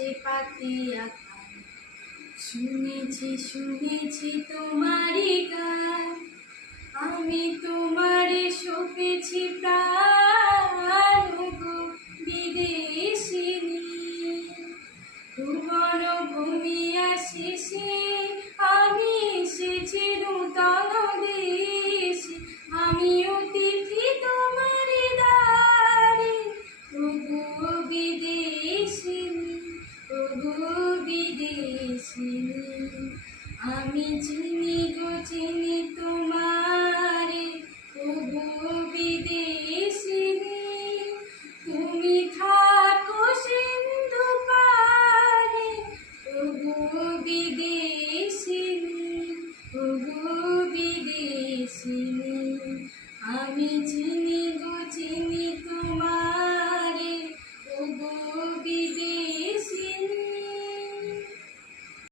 আকাশে পাতিয়া গান, শুনেছি শুনেছি তোমারই গান, আমি তোমারে সপেছি প্রাণ